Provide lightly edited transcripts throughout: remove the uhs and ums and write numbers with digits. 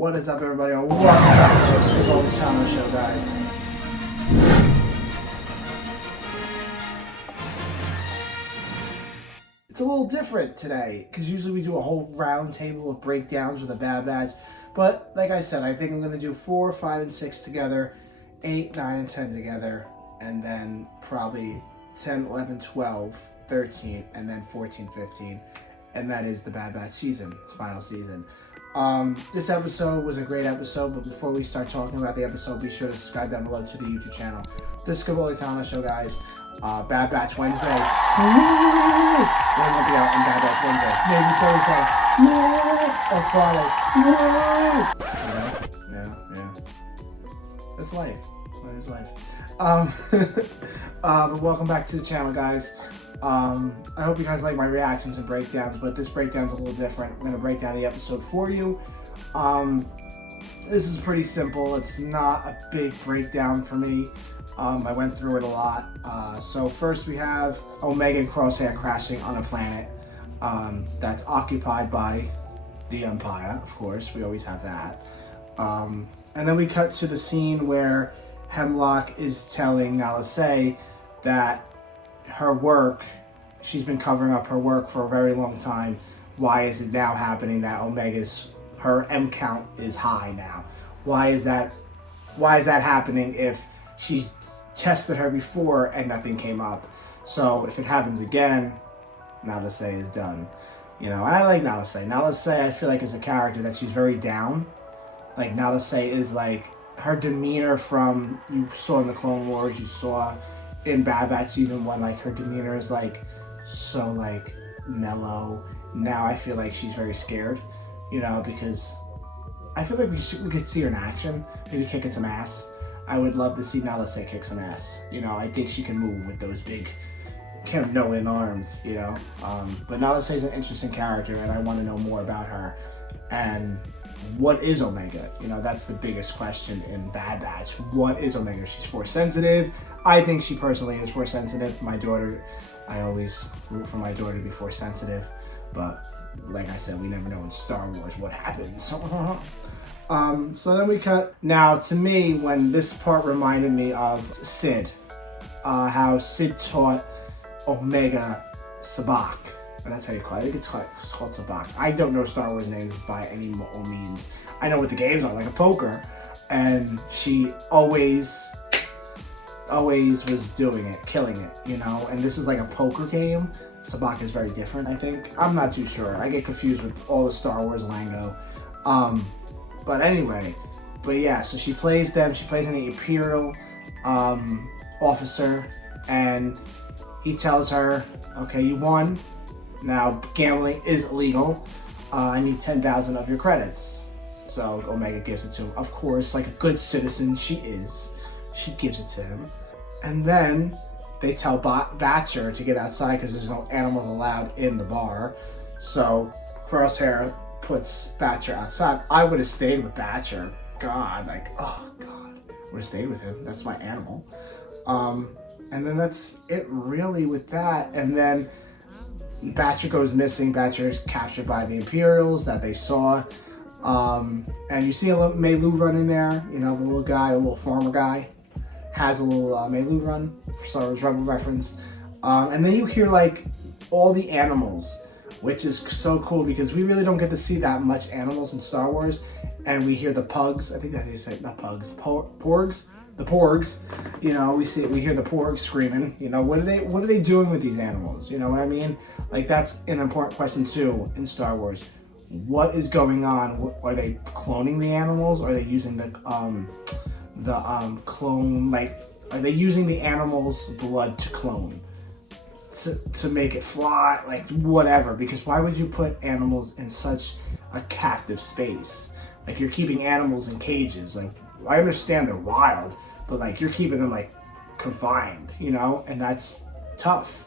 What is up, everybody? Welcome back to the Skip Channel Show, guys. It's a little different today, because usually we do a whole round table of breakdowns with a Bad Batch. But, like I said, I think I'm going to do 4, 5, and 6 together, 8, 9, and 10 together, and then probably 10, 11, 12, 13, and then 14, 15. And that is the Bad Batch season, final season. This episode was a great episode, but before we start talking about the episode, be sure to subscribe down below to the YouTube channel. The Skip Show, guys. Bad Batch Wednesday. Woo! They won't be out on Bad Batch Wednesday. Maybe Thursday. Woo! Or Friday. Woo! Yeah. That's life. That is life. But welcome back to the channel, guys. I hope you guys like my reactions and breakdowns, but this breakdown's a little different. I'm going to break down the episode for you. This is pretty simple. It's not a big breakdown for me. I went through it a lot. So first we have Omega and Crosshair crashing on a planet that's occupied by the Empire, of course. We always have that. And then we cut to the scene where Hemlock is telling Nala Se that her work, she's been covering up her work for a very long time. Why is it now happening that her M count is high now? Why is that happening if she's tested her before and nothing came up? So if it happens again, Nala Se is done. You know, and I like Nala Se. Nala Se, I feel like, is a character that she's very down. Like, Nala Se is like, her demeanor from, you saw in the Clone Wars, you saw in Bad Batch Season 1, like, her demeanor is, like, so, like, mellow. Now I feel like she's very scared, you know, because I feel like we could see her in action, maybe kicking some ass. I would love to see Nala Se kick some ass. You know, I think she can move with those big, kind of no-in arms, you know. But Nala Se is an interesting character, and I want to know more about her. And what is Omega? You know, that's the biggest question in Bad Batch. What is Omega? She's Force sensitive. I think she personally is Force sensitive. My daughter, I always root for my daughter to be Force sensitive. But like I said, we never know in Star Wars what happens. So then we cut. Now, to me, when this part reminded me of Sid, how Sid taught Omega Sabak. And that's how you call it. I think it's called Sabak. I don't know Star Wars names by any means. I know what the games are, like a poker. And she always was doing it, killing it, you know? And this is like a poker game. Sabak is very different, I think. I'm not too sure. I get confused with all the Star Wars lingo. But anyway, yeah, so she plays them. She plays an Imperial officer. And he tells her, okay, you won. Now, gambling is illegal. I need 10,000 of your credits. So Omega gives it to him. Of course, like a good citizen she is, she gives it to him. And then they tell Batcher to get outside because there's no animals allowed in the bar. So Crosshair puts Batcher outside. I would have stayed with Batcher. God, like, oh God. Would have stayed with him. That's my animal. And then that's it really with that. And then Batcher goes missing. Batcher is captured by the Imperials that they saw. And you see a little Melu run in there. You know, the little guy, the little farmer guy, has a little Melu run. Star Wars Rebel reference. And then you hear, like, all the animals, which is so cool because we really don't get to see that much animals in Star Wars. And we hear the pugs. I think that's how you say it, not pugs. Porgs? The porgs, you know, we hear the porgs screaming. You know, what are they doing with these animals? You know what I mean? Like, that's an important question too in Star Wars. What is going on? Are they cloning the animals? Are they using the clone? Like, are they using the animal's blood to clone to make it fly? Like, whatever. Because why would you put animals in such a captive space? Like, you're keeping animals in cages. Like, I understand they're wild, but like, you're keeping them like confined, you know, and that's tough.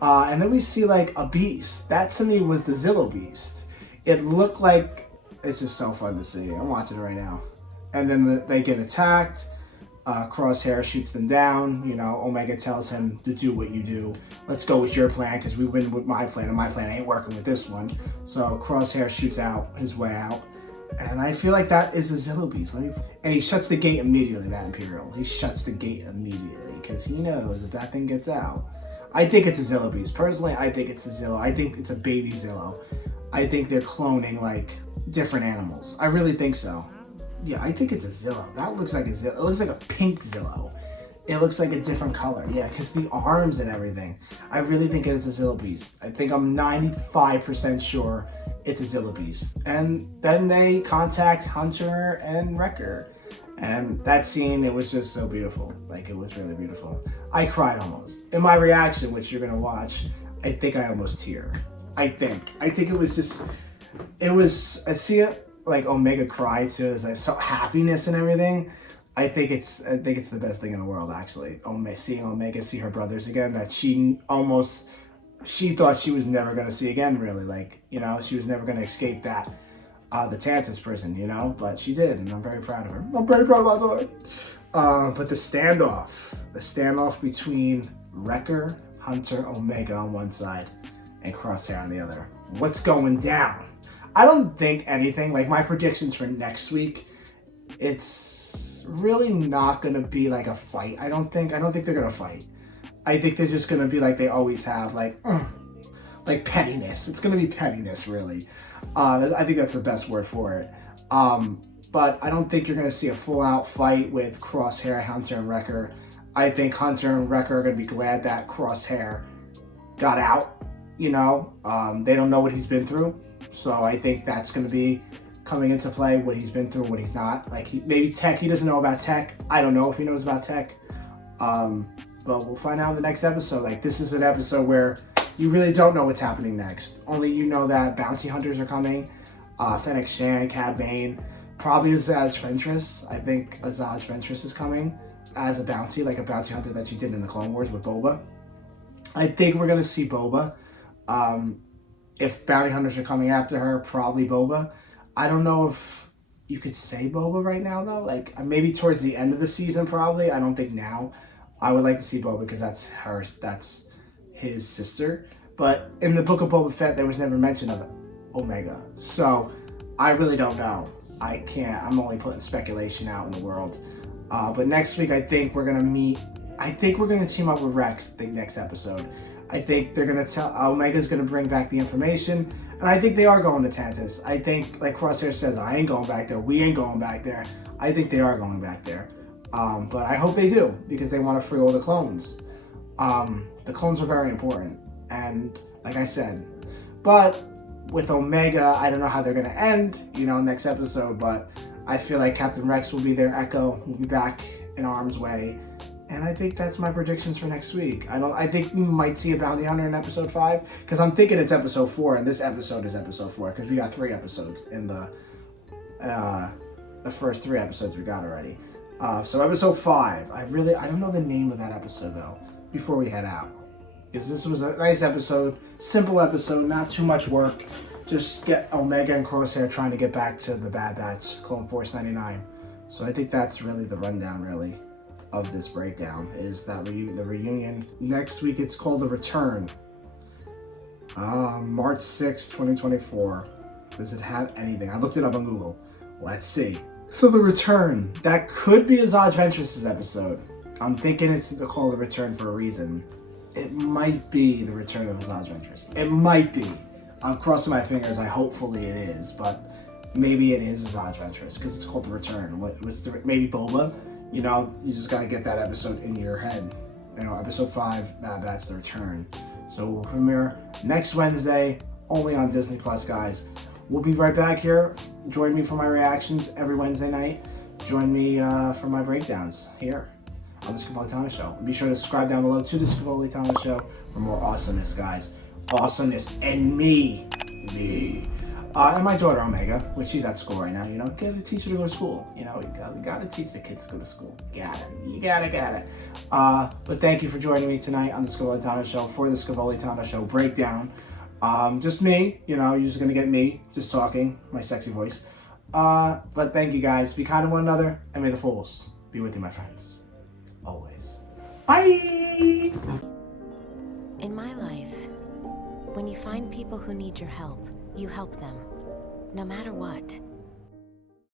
And then we see like a beast. That to me was the Zillo beast. It looked like, it's just so fun to see. I'm watching it right now. And then they get attacked. Crosshair shoots them down. You know, Omega tells him to do what you do. Let's go with your plan because we win with my plan, and my plan ain't working with this one. So Crosshair shoots out his way out. And I feel like that is a Zillow Beast. And he shuts the gate immediately, that Imperial. He shuts the gate immediately because he knows if that thing gets out. I think it's a Zillow Beast. Personally, I think it's a Zillow. I think it's a baby Zillow. I think they're cloning like different animals. I really think so. Yeah, I think it's a Zillow. That looks like a Zillow. It looks like a pink Zillow. It looks like a different color. Yeah, because the arms and everything. I really think it's a Zillow Beast. I think I'm 95% sure it's a Zillow Beast. And then they contact Hunter and Wrecker. And that scene, it was just so beautiful. Like, it was really beautiful. I cried almost. In my reaction, which you're going to watch, I think I almost teared. I think it was just, I see it, like, Omega cry too. There's like so happiness and everything. I think it's the best thing in the world, actually. Seeing Omega see her brothers again, that she thought she was never going to see again, really. Like, you know, she was never going to escape that. The Tantus prison, you know, but she did, and I'm very proud of her. I'm very proud of my daughter. But the standoff between Wrecker, Hunter, Omega on one side, and Crosshair on the other. What's going down? I don't think anything, like my predictions for next week, it's really not gonna be like a fight. I don't think they're gonna fight. I think they're just gonna be like they always have, like pettiness. It's gonna be pettiness, really. I think that's the best word for it. But I don't think you're going to see a full-out fight with Crosshair, Hunter, and Wrecker. I think Hunter and Wrecker are going to be glad that Crosshair got out. You know, they don't know what he's been through. So I think that's going to be coming into play, what he's been through and what he's not. Like, maybe Tech, he doesn't know about Tech. I don't know if he knows about Tech. But we'll find out in the next episode. Like, this is an episode where you really don't know what's happening next. Only you know that bounty hunters are coming. Fennec Shan, Cad Bane, probably Azaj Ventress. I think Azaj Ventress is coming as a bounty, like a bounty hunter that she did in the Clone Wars with Boba. I think we're going to see Boba. If bounty hunters are coming after her, probably Boba. I don't know if you could say Boba right now, though. Like, maybe towards the end of the season, probably. I don't think now. I would like to see Boba because that's his sister. But in the book of Boba Fett, there was never mention of Omega. So I really don't know. I can't. I'm only putting speculation out in the world. But next week, I think we're gonna meet. I think we're gonna team up with Rex the next episode. I think they're gonna tell Omega's gonna bring back the information, and I think they are going to Tantus. I think, like Crosshair says, I ain't going back there. We ain't going back there. I think they are going back there. But I hope they do because they want to free all the clones. The clones are very important, and like I said, but with Omega, I don't know how they're gonna end, you know, next episode. But I feel like Captain Rex will be there. Echo will be back in harm's way, and I think that's my predictions for next week. I think we might see a bounty hunter in episode 5 because I'm thinking it's episode 4, and this episode is episode 4 because we got 3 episodes in the first 3 episodes we got already. So episode 5, I don't know the name of that episode though. Before we head out, because this was a nice episode, simple episode, not too much work. Just get Omega and Crosshair trying to get back to the Bad Batch, Clone Force 99. So I think that's really the rundown, really, of this breakdown, is that the reunion. Next week, it's called The Return. March 6, 2024. Does it have anything? I looked it up on Google. Let's see. So The Return. That could be Azaj Ventress' episode. I'm thinking it's called The Return for a reason. It might be the return of Azaj Ventress. It might be. I'm crossing my fingers. Hopefully it is, but maybe it is Azaj Ventress because it's called The Return. Maybe Boba. You know, you just got to get that episode in your head. You know, episode 5, Bad Batch, The Return. So we'll premiere next Wednesday, only on Disney Plus, guys. We'll be right back here. Join me for my reactions every Wednesday night. Join me for my breakdowns here on the Scavoli Show. Be sure to subscribe down below to the Scavoli Show for more awesomeness, guys. Awesomeness and me. And my daughter Omega, which she's at school right now. You know, gotta teach her to go to school. You know, you gotta teach the kids to go to school. You gotta. But thank you for joining me tonight on the Scavoli Show for the Scavoli Show breakdown. Just me. You know, you're just gonna get me just talking, my sexy voice. But thank you guys. Be kind to one another, and may the force be with you, my friends. Always. Bye! In my life, when you find people who need your help, you help them, no matter what.